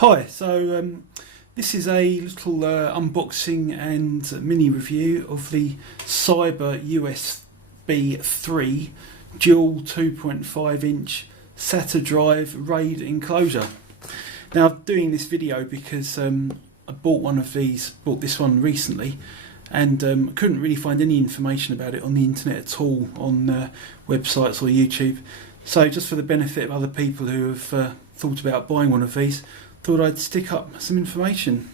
Hi, this is a little unboxing and mini review of the Syba USB 3 dual 2.5 inch SATA drive RAID enclosure. Now I'm doing this video because I bought this one recently, and couldn't really find any information about it on the internet at all, on websites or YouTube. So just for the benefit of other people who have thought about buying one of these, thought I'd stick up some information.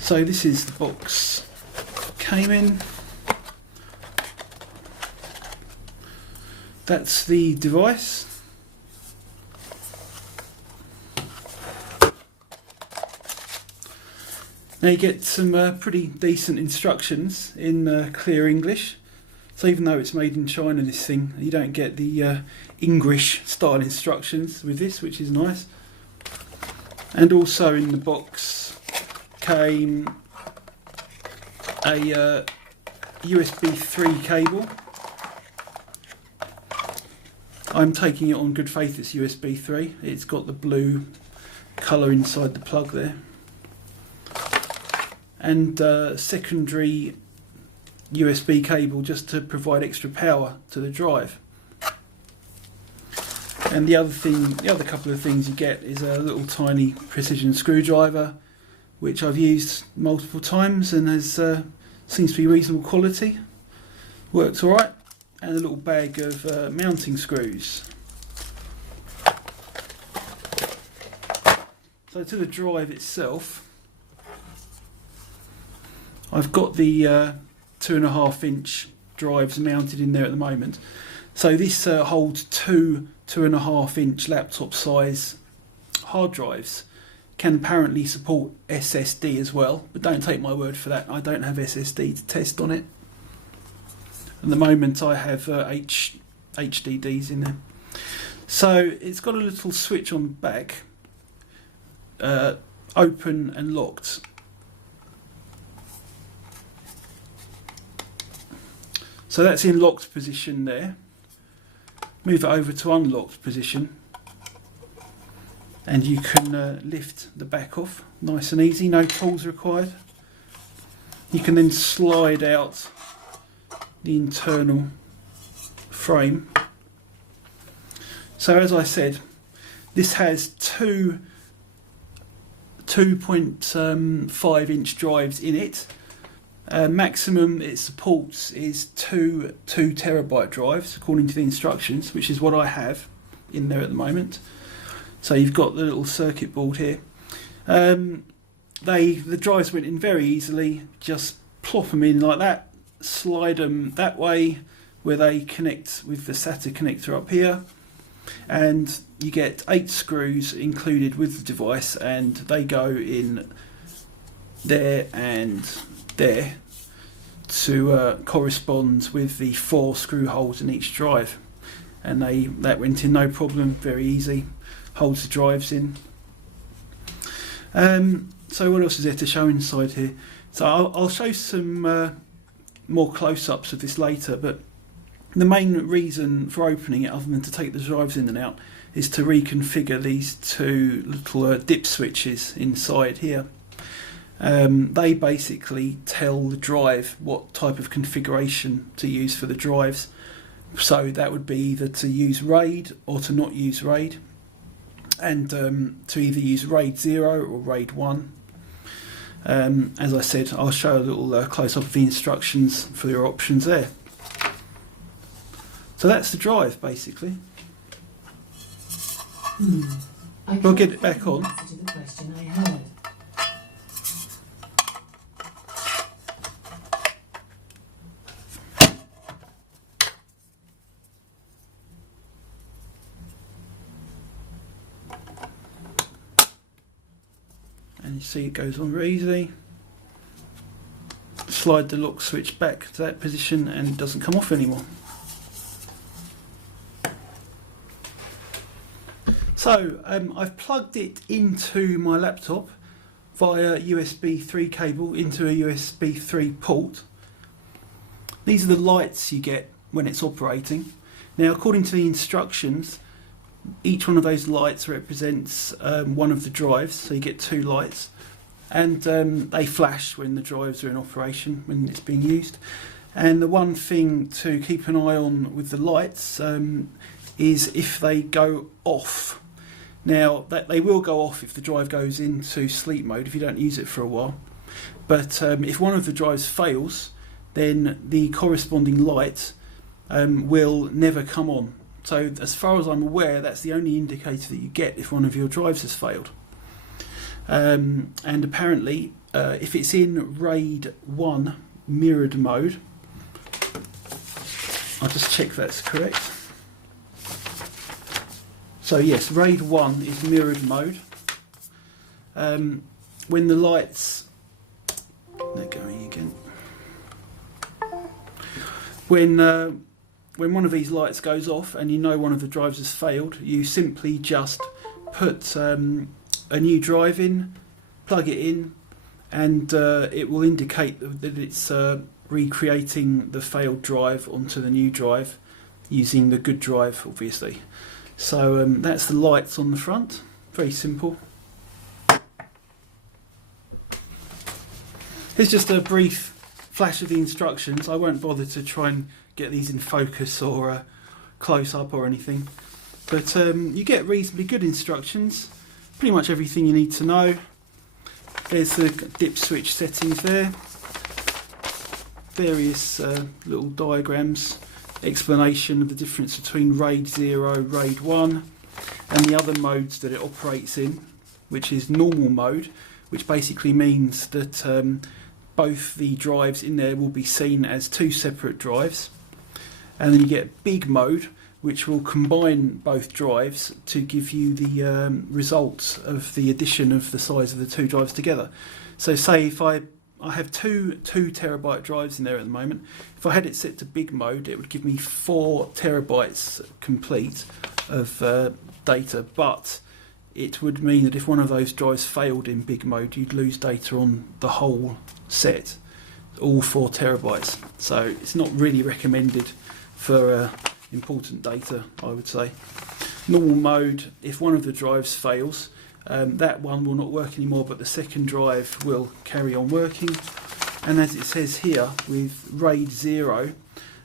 So this is the box came in. That's the device. Now you get some pretty decent instructions in clear English. So even though it's made in China, this thing, you don't get the English style instructions with this, which is nice. And also in the box came a USB 3 cable. I'm taking it on good faith it's USB 3. It's got the blue colour inside the plug there. And secondary USB cable just to provide extra power to the drive. And the other couple of things you get is a little tiny precision screwdriver, which I've used multiple times and has seems to be reasonable quality. Works alright. And a little bag of mounting screws. So to the drive itself, I've got the 2.5 inch drives mounted in there at the moment. So this holds two 2.5 inch laptop size hard drives. Can apparently support SSD as well, but don't take my word for that. I don't have SSD to test on it. At the moment I have HDDs in there. So it's got a little switch on the back, open and locked. So that's in locked position there. Move it over to unlocked position, and you can lift the back off nice and easy, no tools required. You can then slide out the internal frame. So as I said, this has two 2.5 inch drives in it. Maximum it supports is two 2 terabyte drives according to the instructions, which is what I have in there at the moment. So you've got the little circuit board here. The drives went in very easily. Just plop them in like that, slide them that way where they connect with the SATA connector up here, and you get 8 screws included with the device, and they go in there and there to correspond with the 4 screw holes in each drive, and that went in no problem, very easy, holds the drives in. So what else is there to show inside here? So I'll show some more close-ups of this later, but the main reason for opening it, other than to take the drives in and out, is to reconfigure these two little dip switches inside here. They basically tell the drive what type of configuration to use for the drives. So that would be either to use RAID or to not use RAID, and to either use RAID 0 or RAID 1. As I said, I'll show a little close-up of the instructions for your options there. So that's the drive basically. We'll get it back on. And you see it goes on very easily. Slide the lock switch back to that position and it doesn't come off anymore. So I've plugged it into my laptop via USB 3 cable into a USB 3 port. These are the lights you get when it's operating. Now according to the instructions, Each one of those lights represents one of the drives, so you get 2 lights, and they flash when the drives are in operation, when it's being used. And the one thing to keep an eye on with the lights is if they go off. Now, they will go off if the drive goes into sleep mode, if you don't use it for a while. But if one of the drives fails, then the corresponding light will never come on. So as far as I'm aware, that's the only indicator that you get if one of your drives has failed. And apparently, if it's in RAID 1 mirrored mode, I'll just check that's correct. So yes, RAID 1 is mirrored mode. When the lights... They're going again. When one of these lights goes off and you know one of the drives has failed, you simply just put a new drive in, plug it in, and it will indicate that it's recreating the failed drive onto the new drive using the good drive, obviously. So that's the lights on the front. Very simple. Here's just a brief flash of the instructions. I won't bother to try and get these in focus or close up or anything, but you get reasonably good instructions, pretty much everything you need to know. There's the dip switch settings there, various little diagrams, explanation of the difference between RAID 0, RAID 1 and the other modes that it operates in, which is normal mode, which basically means that both the drives in there will be seen as 2 separate drives. And then you get big mode, which will combine both drives to give you the results of the addition of the size of the 2 drives together. So say if I have two 2 terabyte drives in there at the moment. If I had it set to big mode, it would give me 4 terabytes complete of data, but it would mean that if one of those drives failed in big mode, you'd lose data on the whole set, all 4 terabytes. So it's not really recommended for important data, I would say. Normal mode, if one of the drives fails, that one will not work anymore, but the second drive will carry on working. And as it says here with RAID 0,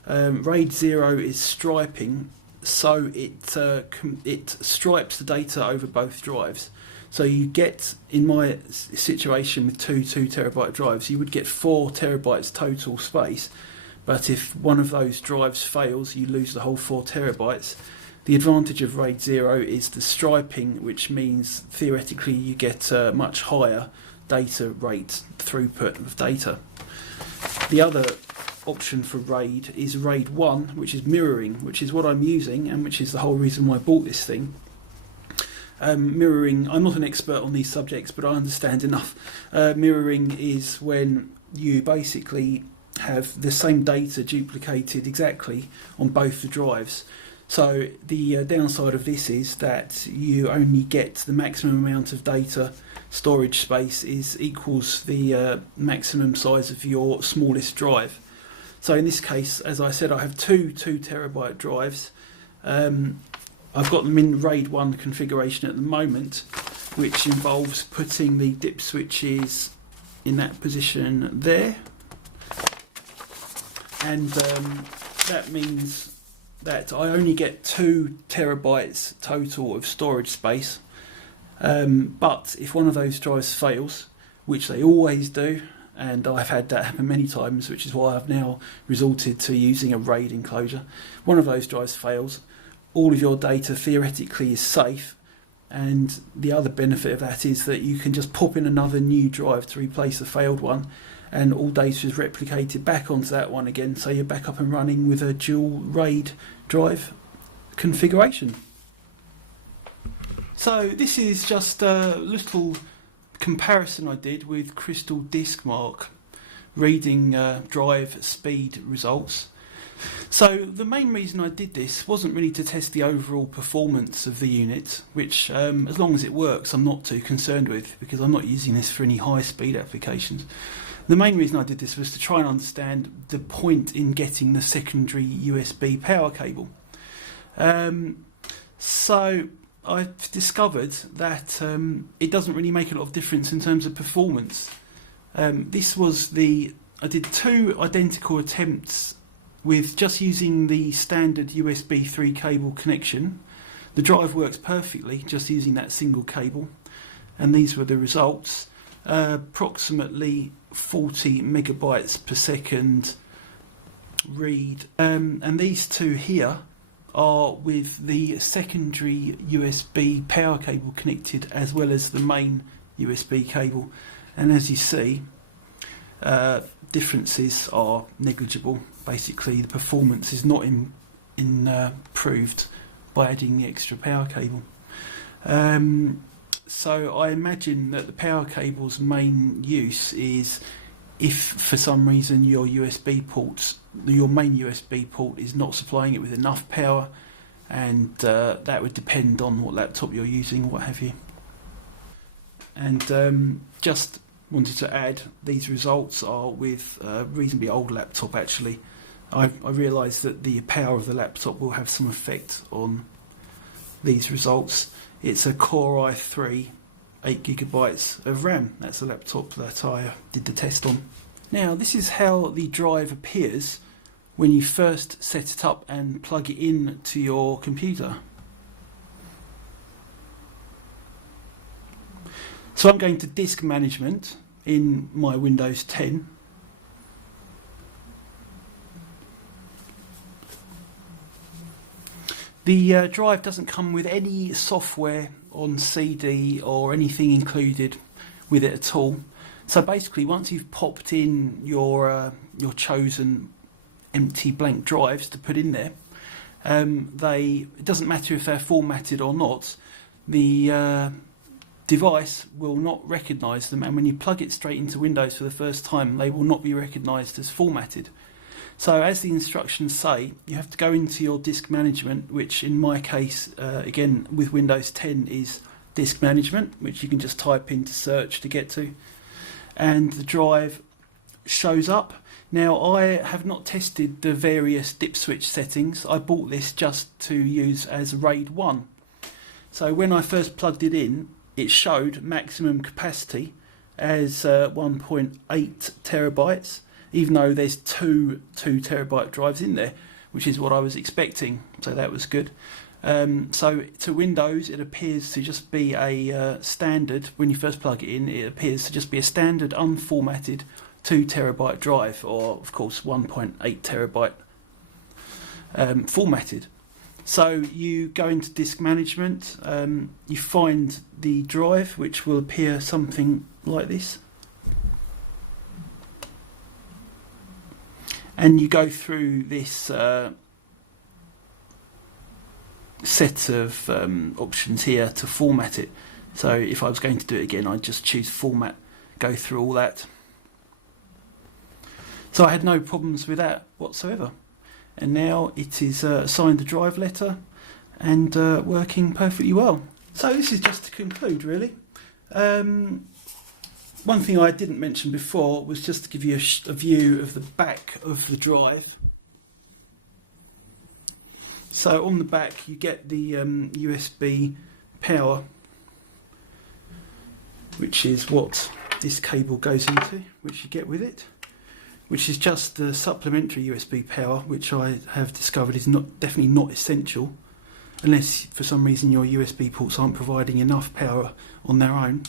RAID 0 is striping, so it stripes the data over both drives. So you get, in my situation with 2 terabyte drives, you would get 4 terabytes total space, but if one of those drives fails, you lose the whole 4 terabytes. The advantage of RAID 0 is the striping, which means theoretically you get a much higher data rate, throughput of data. The other option for RAID is RAID 1, which is mirroring, which is what I'm using and which is the whole reason why I bought this thing. Mirroring, I'm not an expert on these subjects, but I understand enough. Mirroring is when you basically have the same data duplicated exactly on both the drives. So the downside of this is that you only get the maximum amount of data storage space equals the maximum size of your smallest drive. So in this case, as I said, I have 2 terabyte drives. I've got them in RAID 1 configuration at the moment, which involves putting the dip switches in that position there. And that means that I only get 2 terabytes total of storage space. But if one of those drives fails, which they always do, and I've had that happen many times, which is why I've now resorted to using a RAID enclosure, one of those drives fails, all of your data theoretically is safe, and the other benefit of that is that you can just pop in another new drive to replace the failed one, and all data is replicated back onto that one again, so you're back up and running with a dual RAID drive configuration. So this is just a little comparison I did with Crystal Diskmark reading drive speed results. So the main reason I did this wasn't really to test the overall performance of the unit, which as long as it works I'm not too concerned with, because I'm not using this for any high speed applications. The main reason I did this was to try and understand the point in getting the secondary USB power cable. So I've discovered that it doesn't really make a lot of difference in terms of performance. I did 2 identical attempts with just using the standard USB 3 cable connection. The drive works perfectly just using that single cable, and these were the results. Approximately 40 megabytes per second read, and these 2 here are with the secondary USB power cable connected as well as the main USB cable, and as you see, differences are negligible. Basically the performance is not improved by adding the extra power cable. So I imagine that the power cable's main use is if for some reason your main USB port is not supplying it with enough power, and that would depend on what laptop you're using, what have you. And just wanted to add, these results are with a reasonably old laptop actually. I realised that the power of the laptop will have some effect on these results. It's a Core i3, 8GB of RAM. That's the laptop that I did the test on. Now this is how the drive appears when you first set it up and plug it in to your computer. So I'm going to disk management in my Windows 10. The drive doesn't come with any software on CD or anything included with it at all. So basically, once you've popped in your chosen empty blank drives to put in there, it doesn't matter if they're formatted or not, the device will not recognise them, and when you plug it straight into Windows for the first time, they will not be recognised as formatted. So as the instructions say, you have to go into your disk management, which in my case, again with Windows 10, is disk management, which you can just type into search to get to, and the drive shows up. Now I have not tested the various dip switch settings. I bought this just to use as RAID 1. So when I first plugged it in, it showed maximum capacity as 1.8 terabytes, even though there's two 2 terabyte drives in there, which is what I was expecting, so that was good. So to Windows it appears to just be a standard, when you first plug it in, it appears to just be a standard unformatted 2 terabyte drive, or of course 1.8 terabyte formatted. So you go into disk management, you find the drive, which will appear something like this, and you go through this set of options here to format it. So if I was going to do it again, I'd just choose format, go through all that. So I had no problems with that whatsoever, and now it is signed the drive letter and working perfectly well. So this is just to conclude really. One thing I didn't mention before was just to give you a view of the back of the drive. So on the back you get the USB power, which is what this cable goes into, which you get with it, which is just the supplementary USB power, which I have discovered is definitely not essential, unless for some reason your USB ports aren't providing enough power on their own.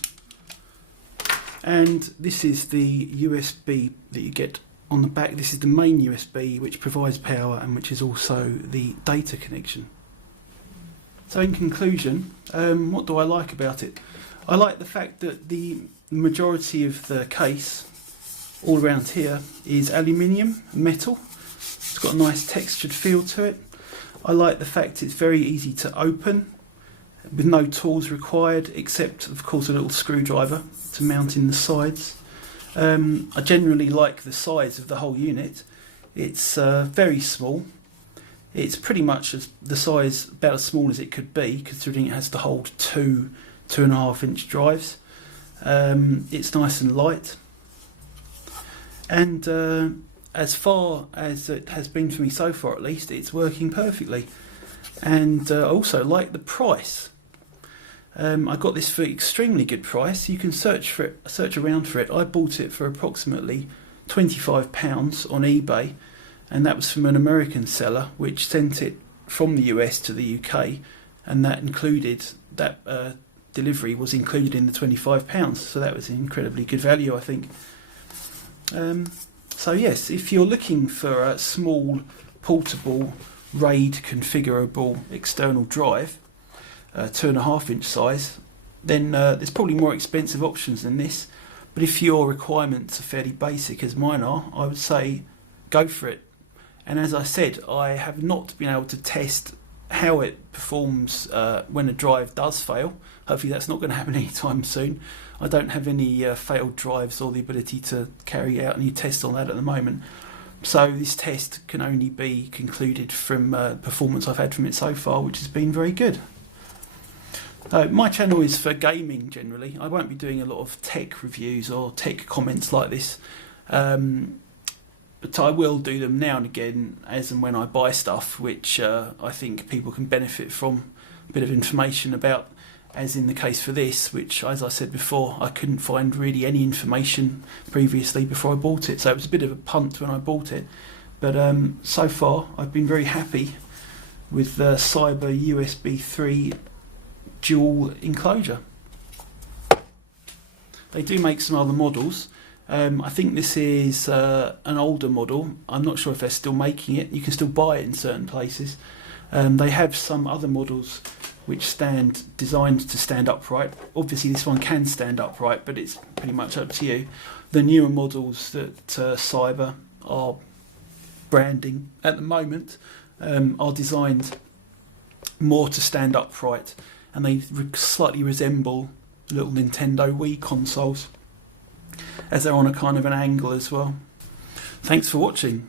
And this is the USB that you get on the back. This is the main USB, which provides power and which is also the data connection. So in conclusion, what do I like about it? I like the fact that the majority of the case all around here is aluminium metal. It's got a nice textured feel to it. I like the fact it's very easy to open with no tools required, except of course a little screwdriver to mount in the sides. I generally like the size of the whole unit. It's very small. It's pretty much the size, about as small as it could be, considering it has to hold 2.5 inch drives. It's nice and light, and as far as it has been for me so far, at least, it's working perfectly. and I also like the price. I got this for extremely good price. You can search around for it. I bought it for approximately £25 on eBay, and that was from an American seller which sent it from the US to the UK, and that delivery was included in the £25, so that was an incredibly good value, I think. So yes, if you're looking for a small portable RAID configurable external drive, 2.5 inch size, then there's probably more expensive options than this. But if your requirements are fairly basic as mine are, I would say go for it. And as I said, I have not been able to test how it performs when a drive does fail. Hopefully that's not going to happen anytime soon. I don't have any failed drives or the ability to carry out any tests on that at the moment. So this test can only be concluded from performance I've had from it so far, which has been very good. My channel is for gaming generally. I won't be doing a lot of tech reviews or tech comments like this. But I will do them now and again as and when I buy stuff which I think people can benefit from a bit of information about, as in the case for this, which, as I said before, I couldn't find really any information previously before I bought it, so it was a bit of a punt when I bought it. But so far I've been very happy with the Syba USB 3 dual enclosure. They do make some other models. I think this is an older model. I'm not sure if they're still making it. You can still buy it in certain places. They have some other models which designed to stand upright. Obviously this one can stand upright, but it's pretty much up to you. The newer models that Syba are branding at the moment are designed more to stand upright, and they slightly resemble little Nintendo Wii consoles, as they're on a kind of an angle as well. Thanks for watching.